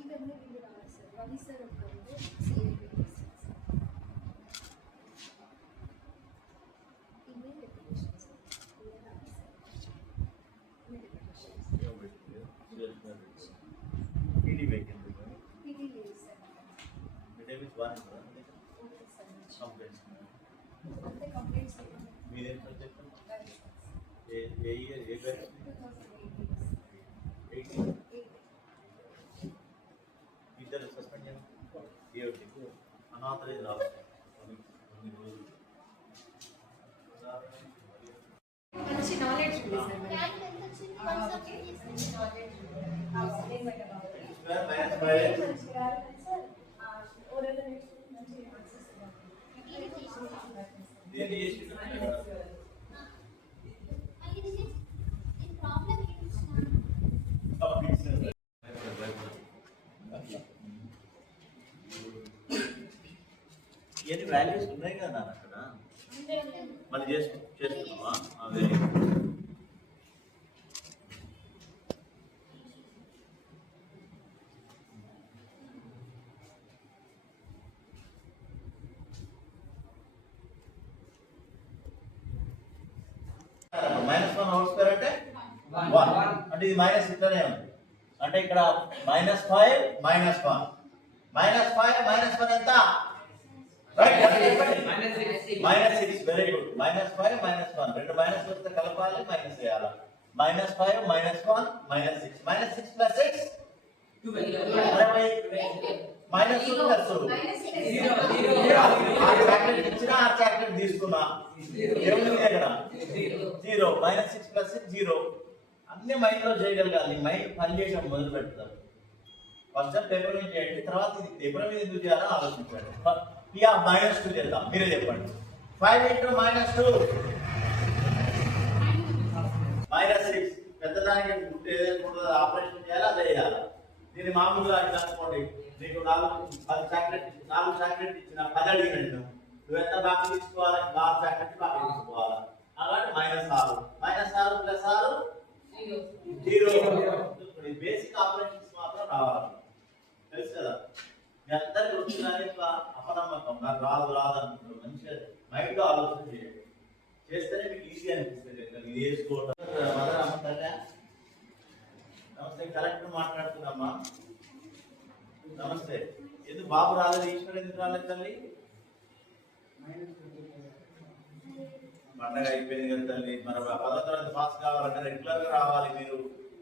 ఇవన్నీ వీళ్ళు రావాలి సార్. రవి సార్ ఒక్కరు సిఐపి ఈమెయిల్ అప్లికేషన్ సార్. ఇలా రావాలి sir. Email application PD vacant PD లేదు సార్. అంటే which one okay sir. Complaints అంతే కంప్లైంట్స్ మీరేం సబ్జెక్ట్ ఏ ఇయర్ ఏ బ్యాచ్ 2018 ఇద్దరు సస్పెండ్ చేయండి అనాథరైజ్ రావాలి కొన్ని రోజులు మంచి నాలెడ్జ్ ఉంది సార్. ర్యాంక్ ఎంత వచ్చింది? 170 నాలెడ్జ్. స్క్వేర్ మైనస్ బై దేని చేసి ఈ ప్రాబ్లం ఏంటి? ఎన్ని వాల్యూస్ ఉన్నాయి కదా అక్కడ మళ్ళీ చేసుకున్నావా అదే -1 హోల్ స్క్వేర్ అంటే 1 అంటే ఇది మైనస్ ఇట్లనే ఉంది అంటే ఇక్కడ -5 -1 -5 -1 ఎంత రైట్ -6 వెరీ గుడ్ -5 -1 రెండు మైనస్ వస్తే కలపాలి మైనస్ చేయాలి -5 -1 -6 -6 6 -2 చాక్లెట్ ఇచ్చినా ఆ చాక్లెట్ తీసుకున్నా ఏముంది ఇక్కడ 0 -6 6 0 అన్ని మైండ్ లో చేయగలగాలి మైండ్ పని చేయడం మొదలు పెడతారు ఫస్ట్ పేపర్ మీద చేయండి తర్వాత ఇది పేపర్ మీద ఎందుకు చేయాలని ఆలోచించండి ఇక -2 చేద్దాం మీరే చెప్పండి 5 × -2 -6 పెద్దదానికి ఏదైనా ఆపరేషన్ చేయాలి అదే చేయాలి దీన్ని మామూలుగా అనుకోండి నీకు 4 చాక్లెట్ ఇచ్చిన 10 అడిగినట్టు నువ్వు ఎంత బాగా తీసుకోవాలి 4 చాక్లెట్ బాగా తీసుకోవాలి అలాంటి -6 +6 0 బేసిక్ ఆపరేషన్స్ మాత్రం రావాలి తెలుసు కదా మీ అందరికి వచ్చిందని అపనమ్మకం నాకు రాదు అనుకుంటున్నాను మంచిగా మైండ్లో ఆలోచన చేయండి చేస్తేనే మీకు ఈజీ అనిపిస్తుంది ఇది వేసుకోవడం మదర్ అమ్మంటారా నమస్తే కరెక్ట్ మాట్లాడుతున్నామ్మా నమస్తే ఎందుకు బాబు రాలేదు ఈశ్వర్ ఎందుకు రాలేదు తల్లి పండగ అయిపోయింది కదా తల్లి మన 10వ తరగతి పాస్ కావాలంటే రెగ్యులర్ గా రావాలి మీరు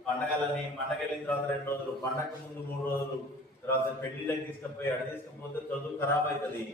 పండగ వెళ్ళిన తర్వాత 2 రోజులు పండగ ముందు 3 రోజులు తర్వాత పెళ్లిళ్ళకి తీసుకుపోయి అడ తీసుకుపోతే చదువు ఖరాబ్ అవుతుంది